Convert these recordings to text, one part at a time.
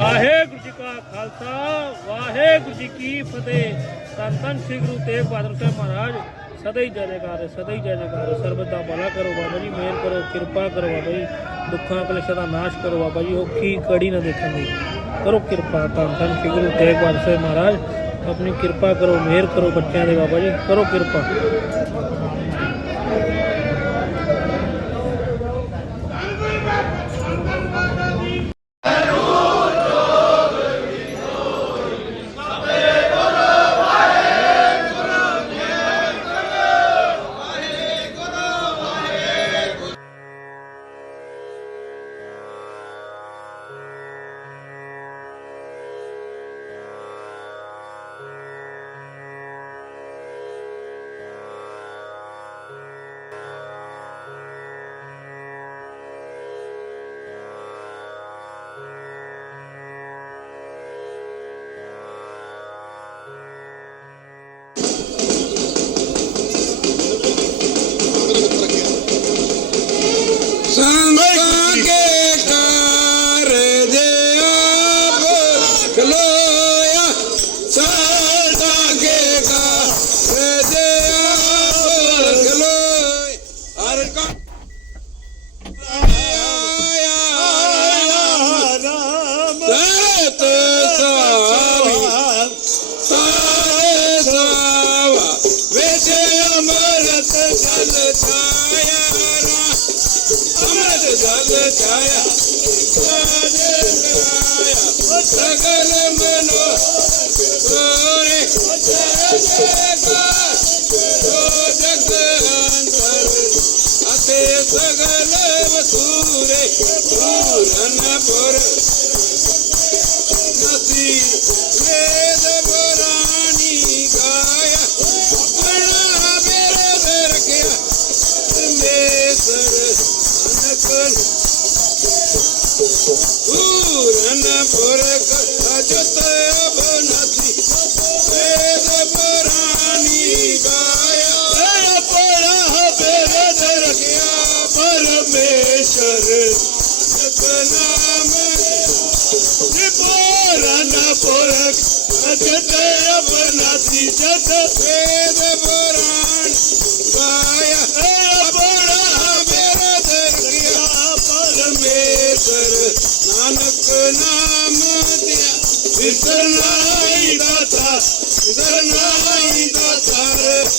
ਵਾਹਿਗੁਰੂ ਜੀ ਕਾ ਖਾਲਸਾ, ਵਾਹਿਗੁਰੂ ਜੀ ਕੀ ਫਤਿਹ। ਧੰਨ ਧੰਨ ਸ੍ਰੀ ਗੁਰੂ ਤੇਗ ਬਹਾਦਰ ਸਾਹਿਬ ਮਹਾਰਾਜ, ਸਦਾ ਹੀ ਜੈ ਜੈਕਾਰ, ਸਦਾ ਹੀ ਜੈ ਜੈਕਾਰ। ਸਰਬਤ ਦਾ ਭਲਾ ਕਰੋ ਬਾਬਾ ਜੀ, ਮਿਹਰ ਕਰੋ, ਕਿਰਪਾ ਕਰੋ ਬਾਬਾ ਜੀ। ਦੁੱਖਾਂ, ਕਲੇਸ਼ਾਂ ਦਾ ਨਾਸ਼ ਕਰੋ ਬਾਬਾ ਜੀ ਔਖੀ ਕੜੀ ਨਾ ਦੇਖਣ ਦੀ। ਕਰੋ ਕਿਰਪਾ, ਧੰਨ ਧੰਨ ਸ੍ਰੀ ਗੁਰੂ ਤੇਗ ਬਹਾਦਰ ਸਾਹਿਬ ਮਹਾਰਾਜ। ਆਪਣੀ ਕਿਰਪਾ ਕਰੋ, ਮਿਹਰ ਕਰੋ ਬੱਚਿਆਂ ਦੇ ਬਾਬਾ ਜੀ, ਕਰੋ ਕਿਰਪਾ। सकल मनो रे जग अंतर असे सगल वसूरे पूरन पुर जत वेद पुराण गाया ਨਾਨਕ ਨਾਮ ਦਿਆ ਵਿਸਰਨਾਈ ਦਾਤਾ ਵਿਸਰਨਾਈ ਦਾਤਾਰ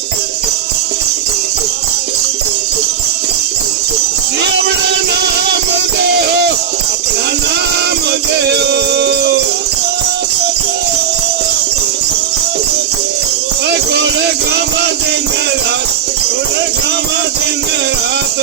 ਜੀ ਆਪਣਾ ਨਾਮ ਦੇਓ ਆਪਣਾ ਨਾਮ ਦੇਓ ਓਏ ਕੋਲੇ ਗਾਮਾ ਦਿਨ ਰਾਤ ਕੋਲੇ ਗਾਮਾ ਦਿਨ ਰਾਤ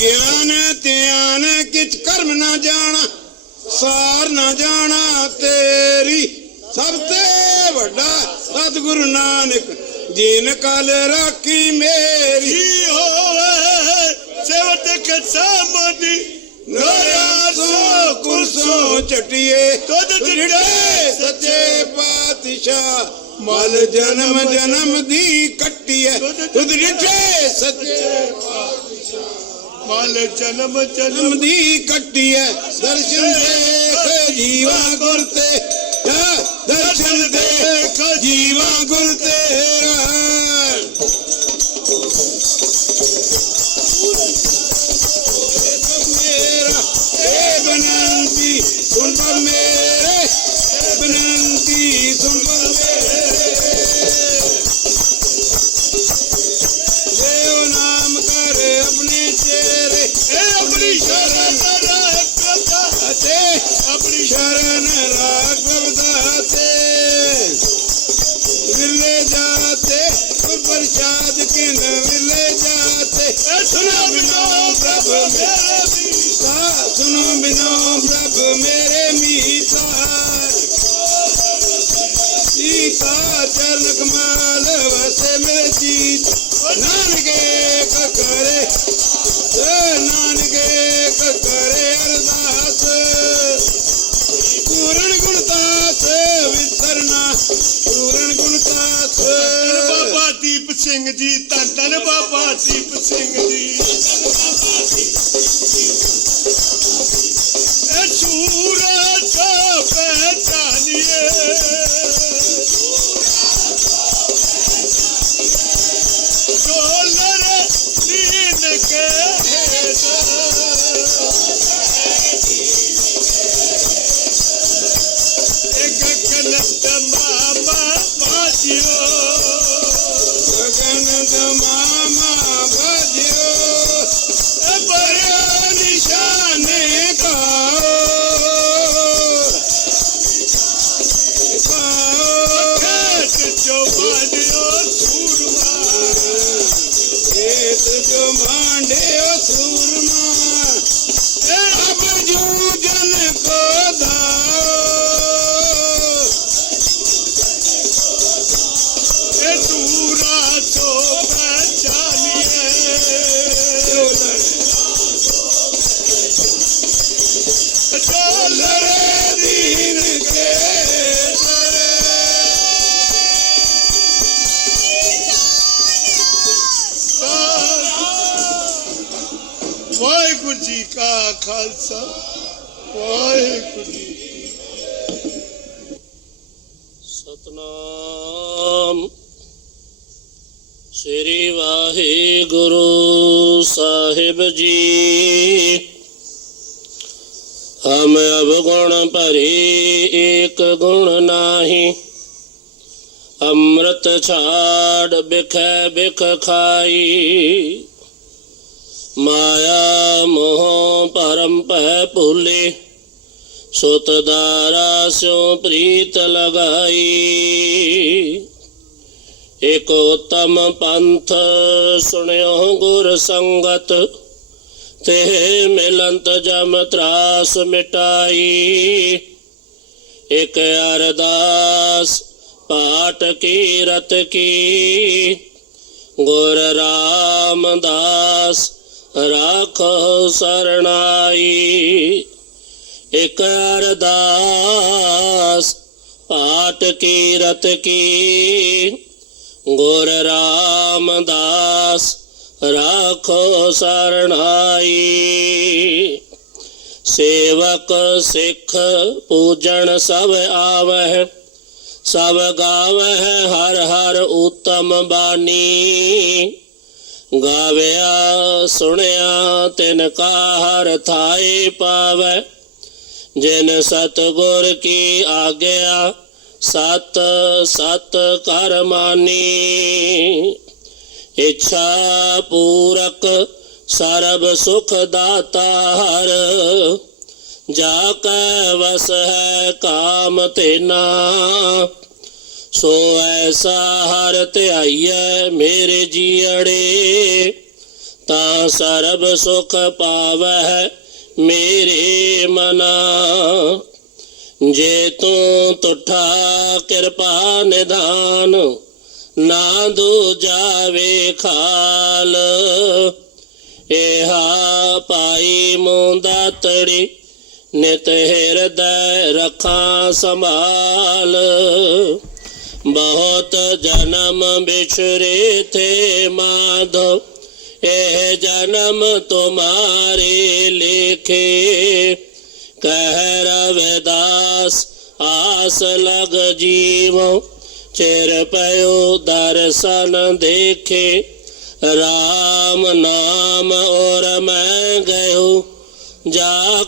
ਗਿਆਨ ਧਿਆਨ ਕਿਛ ਕਰਮ ਨਾ ਜਾਣਾ, ਸਾਰ ਨਾ ਜਾਣਾ ਤੇਰੀ। ਸਭ ਤੇ ਵੱਡਾ ਸਤਿਗੁਰੂ ਨਾਨਕ, ਜੀਨ ਕਲ ਰਾਖੀ ਮੇਰੀ। ਹੋਵੇ ਸੇਵਤ ਕਛਾ ਮਦੀ चटिए कद पातशाह मल जन्म जन्म दी कट्टी है मल जन्म जन्म दी कट्टी दर्शन देख जीवा गुरते हाँ, दर्शन देख जीवा गुरते। ਸੀਤਾ ਕਮਾਲ ਵਸੇ ਮੇਰੇ ਜੀਤ ਨਾਨਕੇ ਕਕਰੇ ਏ ਨਾਨਕੇ ਕਕਰੇ ਅਰਦਾਸ। ਪੂਰਨ ਗੁਣਦਾਸ ਵਿਸਰਨਾ। ਪੂਰਨ ਗੁਣਦਾਸ ਬਾਬਾ ਦੀਪ ਸਿੰਘ ਜੀ, ਧੰਨ ਧੰਨ ਬਾਬਾ ਦੀਪ ਸਿੰਘ ਜੀ। ਇਹ ਸੂਰਜ ਪਹਿਚਾਨੀਏ। ਲਰੇ ਦੀਨ ਕੇ ਵਾਹਿਗੁਰੂ ਜੀ ਕਾ ਖਾਲਸਾ ਵਾਹਿਗੁਰੂ ਜੀ ਸਤਨਾਮ। ਸ੍ਰੀ ਵਾਹਿਗੁਰੂ ਸਾਹਿਬ ਜੀ। हम अब गुण परे एक गुण नाही. अमृत छाड़ बिख बिख खाई. माया मोह परम पह पुले. सुतदारा स्यो प्रीत लगाई. एक उत्तम पंथ सुनियो गुर संगत. तेह मिलंत जम त्रास मिटाई। एक अरदास पाठ की रत की। गुर रामदास राख शरणाई। एक अरदास पाठ की रत की। गुर रामदास राखो शरणाई। सेवक सिख पूजन सब आवह, सब गाव है हर हर उत्तम बानी। गावया सुनया तिनका हर थाई पाव जिन सतगुर की आज्ञा सत सत कर मानी। ਇੱਛਾ ਪੂਰਕ ਸਰਬ ਸੁਖ ਦਾਤਾਰ। ਜਾ ਕੈ ਵਸ ਹੈ ਕਾਮ ਤੇਨਾ। ਸੋ ਐਸਾ ਹਰ ਧਿਆਈਐ ਮੇਰੇ ਜੀਅੜੇ। ਤਾਂ ਸਰਬ ਸੁਖ ਪਾਵੈ ਮੇਰੇ ਮਨਾ। ਜੇ ਤੂੰ ਤੁਠਾ ਕਿਰਪਾ ਨਿਧਾਨ नांदो जावे खाल। एहा पाई मुंदा तड़ी, नित हृदय रखा संभाल। बहुत जन्म बिछरे थे माधो यह जन्म तुम्हारे लेखे। कह रविदास आस लग जीवों चेर पयो दर्शन देखे। राम नाम और मैं गयो जा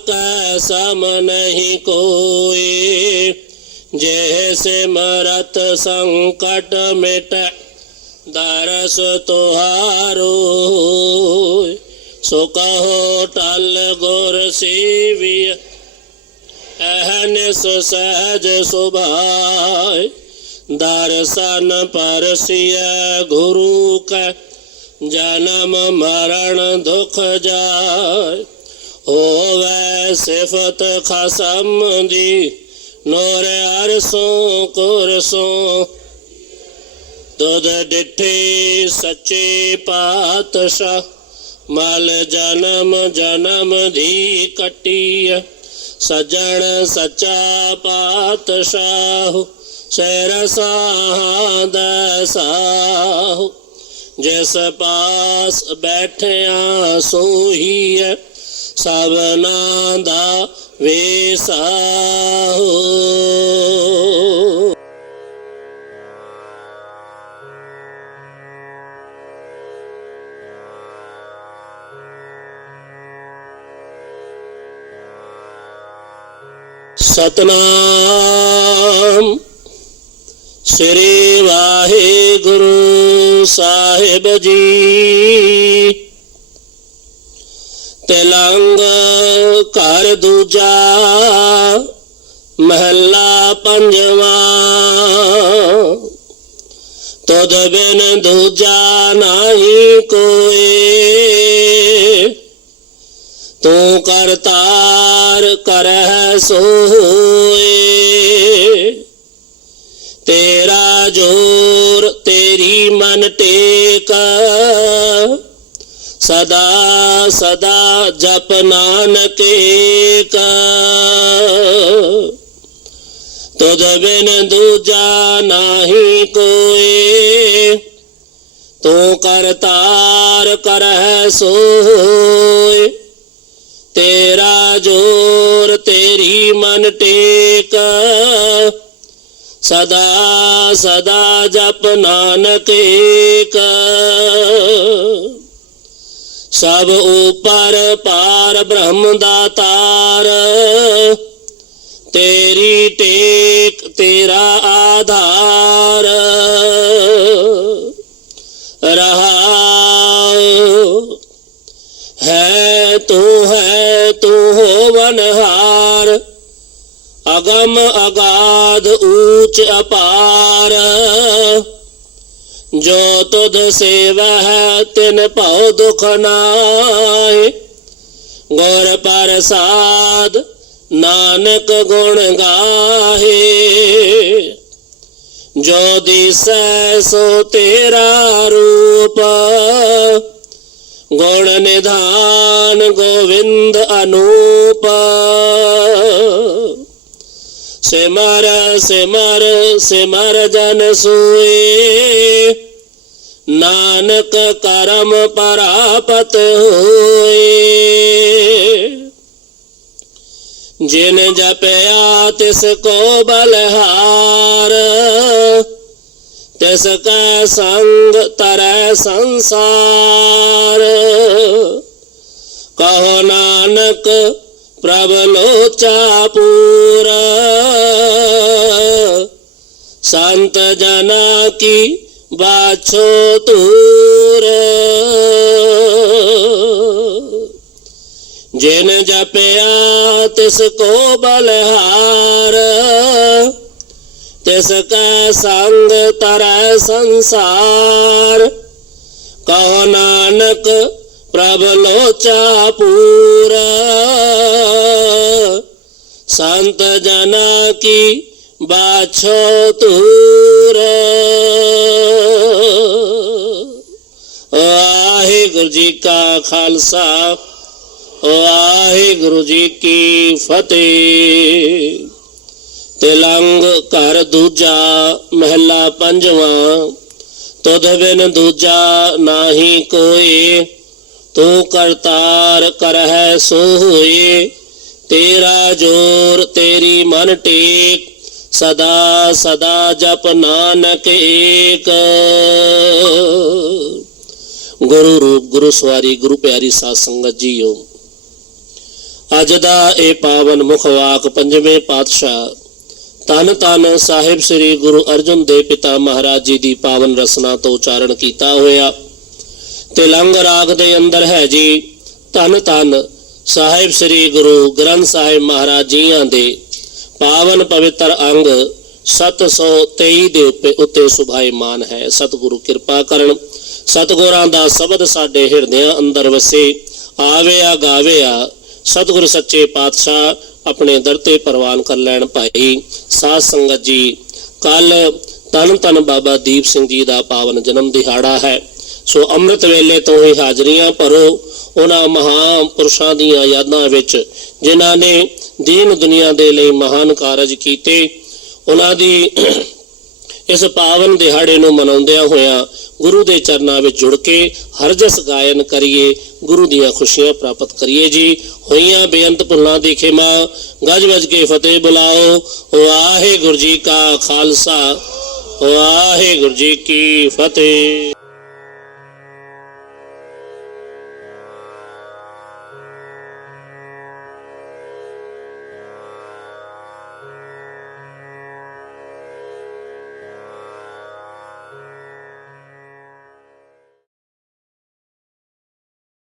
सम नहीं कोई। जैसे मरत संकट मिट, दरस तुहारो। सुख हो टल गुर सेविय अहन सुसहज ਦਰਸ਼ਨ ਪਰਸਿਆ ਗੁਰੂ ਕੈ, ਜਨਮ ਮਰਨ ਦੁਖ ਜਾਇ ਹੋਵੇ ਸਿਫਤ ਖਸਮ ਦੀ, ਨੂਰ ਅਰਸੋਂ ਕੁਰਸੋਂ। ਦੁਧ ਡਿਠੇ ਸੱਚੇ ਪਾਤਸ਼ਾਹ, ਮਲ ਜਨਮ ਜਨਮ ਦੀ ਕਟੀ ਸਜਣ ਸੱਚਾ ਪਾਤਸ਼ਾਹ। ਸੈਰ ਸਾਧ ਸਾਹੁ ਜਿਸ ਪਾਸ ਬੈਠਿਆ ਸੋਹੀਐ ਸਭਨਾ ਦਾ ਵੇਸਾਹੁ ਸਤਨਾਮ ਸ੍ਰੀ ਵਾਹਿਗੁਰੂ ਸਾਹਿਬ ਜੀ ਤਿਲੰਗ ਘਰ ਦੂਜਾ ਮਹੱਲਾ ਪੰਜਵਾ ਤਦ ਬਿਨ ਦੂਜਾ ਨਹੀਂ ਕੋਈ ਤੂੰ ਕਰਤਾਰ ਕਰਹਿ ਸੋਏ ज़ोर तेरी मन टेका। सदा सदा जप नानक का तुझ बिन दूजा नाही कोई तू करतार कर है सोए। तेरा ज़ोर तेरी मन टेका। सदा सदा जप नानक एक। सब ऊपर पार ब्रह्म दातार तेरी टेक, तेरा आधार। रहा है तू है तू हो वनहार। ਅਗਮ ਅਗਾਧ ਊਚ ਅਪਾਰ। ਜੋ ਤੁਧ ਸੇਵਹਿ ਤਿਨ ਭਉ ਦੁਖ ਨਾਏ ਗੁਰ ਪ੍ਰਸਾਦ ਨਾਨਕ ਗੁਣ ਗਾਹੇ। ਜੋ ਦਿਸੈ ਸੋ ਤੇਰਾ ਰੂਪ। ਗੁਣ ਨਿਧਾਨ ਗੋਵਿੰਦ ਅਨੂਪ। से मारा, से मार से मार जन सोए। नानक करम परापत होए। जिन जपया, तिसको बलहार। तिसका संग तरह संसार। कहो नानक प्रबलोचापूर। संत जना की बाछो तूर जिन जपया तिसको बलहार। तिसके संग तरह संसार। कहो नानक प्रबलोचापूरा संत जना की बाछो तूर वाहिगुरु जी का खालसा वाहिगुरु जी की फतेह। तिलंग कर दूजा महला पंजवा तुद तो बिन दूजा नाही कोई। ਤੂੰ ਕਰਤਾਰ ਕਰਹਿ ਸੋਏ ਤੇਰਾ ਜੋਰ ਤੇਰੀ ਮਨ ਟੇਕ, ਸਦਾ ਸਦਾ ਜਪ ਨਾਨਕ ਏਕ। ਗੁਰੂ ਰੂਪ, ਗੁਰੂ ਸਵਾਰੀ, ਗੁਰੂ ਪਿਆਰੀ ਸਾਧ ਸੰਗਤ ਜੀਓ, ਅੱਜ ਦਾ ਇਹ ਪਾਵਨ ਮੁਖਵਾਕ ਪੰਜਵੇਂ ਪਾਤਸ਼ਾਹ ਤਨ ਤਨ ਸਾਹਿਬ ਸ੍ਰੀ ਗੁਰੂ ਅਰਜਨ ਦੇਵ ਪਿਤਾ ਮਹਾਰਾਜ ਜੀ ਦੀ ਪਾਵਨ ਰਸਨਾ ਤੋਂ ਉਚਾਰਨ ਕੀਤਾ ਹੋਇਆ। ਤੇ ਲੰਗ ਰਾਗ ਦੇ ਅੰਦਰ ਹੈ ਜੀ, ਧੰਨ ਧੰਨ ਸਾਹਿਬ ਸ੍ਰੀ ਗੁਰੂ ਗ੍ਰੰਥ ਸਾਹਿਬ ਮਹਾਰਾਜ ਜੀਆਂ ਦੇ ਪਾਵਨ ਪਵਿੱਤਰ ਅੰਗ 723 ਦੇ ਉੱਤੇ ਉੱਤੇ ਸੁਭਾਈਮਾਨ ਹੈ। ਸਤਿਗੁਰੂ ਕਿਰਪਾ ਕਰਨ, ਸਤਿਗੁਰਾਂ ਦਾ ਸ਼ਬਦ ਸਾਡੇ ਹਿਰਦਿਆਂ ਅੰਦਰ ਵਸੇ ਆਵੇ ਆ ਗਾਵੇ ਆ ਸਤਿਗੁਰ ਸੱਚੇ ਪਾਤਸ਼ਾਹ ਆਪਣੇ ਦਰ ਤੇ ਪ੍ਰਵਾਨ ਕਰ ਲੈਣ ਭਾਈ। ਸਾਧ ਸੰਗਤ ਜੀ ਕੱਲ ਤਨ ਤਨ ਬਾਬਾ ਦੀਪ ਸਿੰਘ ਜੀ ਦਾ ਪਾਵਨ ਜਨਮ ਦਿਹਾੜਾ ਹੈ। ਸੋ ਅੰਮ੍ਰਿਤ ਵੇਲੇ ਤੋਂ ਹੀ ਹਾਜ਼ਰੀਆਂ ਭਰੋ ਉਹਨਾਂ ਮਹਾਪੁਰਸ਼ਾਂ ਦੀਆਂ ਯਾਦਾਂ ਵਿੱਚ, ਜਿਨ੍ਹਾਂ ਨੇ ਦੀਨ ਦੁਨੀਆ ਦੇ ਲਈ ਮਹਾਨ ਕਾਰਜ ਕੀਤੇ। ਉਹਨਾਂ ਦੀ ਇਸ ਪਾਵਨ ਦਿਹਾੜੇ ਨੂੰ ਮਨਾਉਂਦਿਆਂ ਹੋਇਆਂ ਗੁਰੂ ਦੇ ਚਰਨਾਂ ਵਿੱਚ ਜੁੜ ਕੇ ਹਰ ਜਸ ਗਾਇਨ ਕਰੀਏ, ਗੁਰੂ ਦੀਆਂ ਖੁਸ਼ੀਆਂ ਪ੍ਰਾਪਤ ਕਰੀਏ ਜੀ। ਹੋਈਆਂ ਬੇਅੰਤ ਭੁੱਲਾਂ ਦੀ ਖਿਮਾ, ਗੱਜ ਵੱਜ ਕੇ ਫਤਿਹ ਬੁਲਾਓ। ਵਾਹਿਗੁਰੂ ਜੀ ਕਾ ਖਾਲਸਾ, ਵਾਹਿਗੁਰੂ ਜੀ ਕੀ ਫਤਿਹ।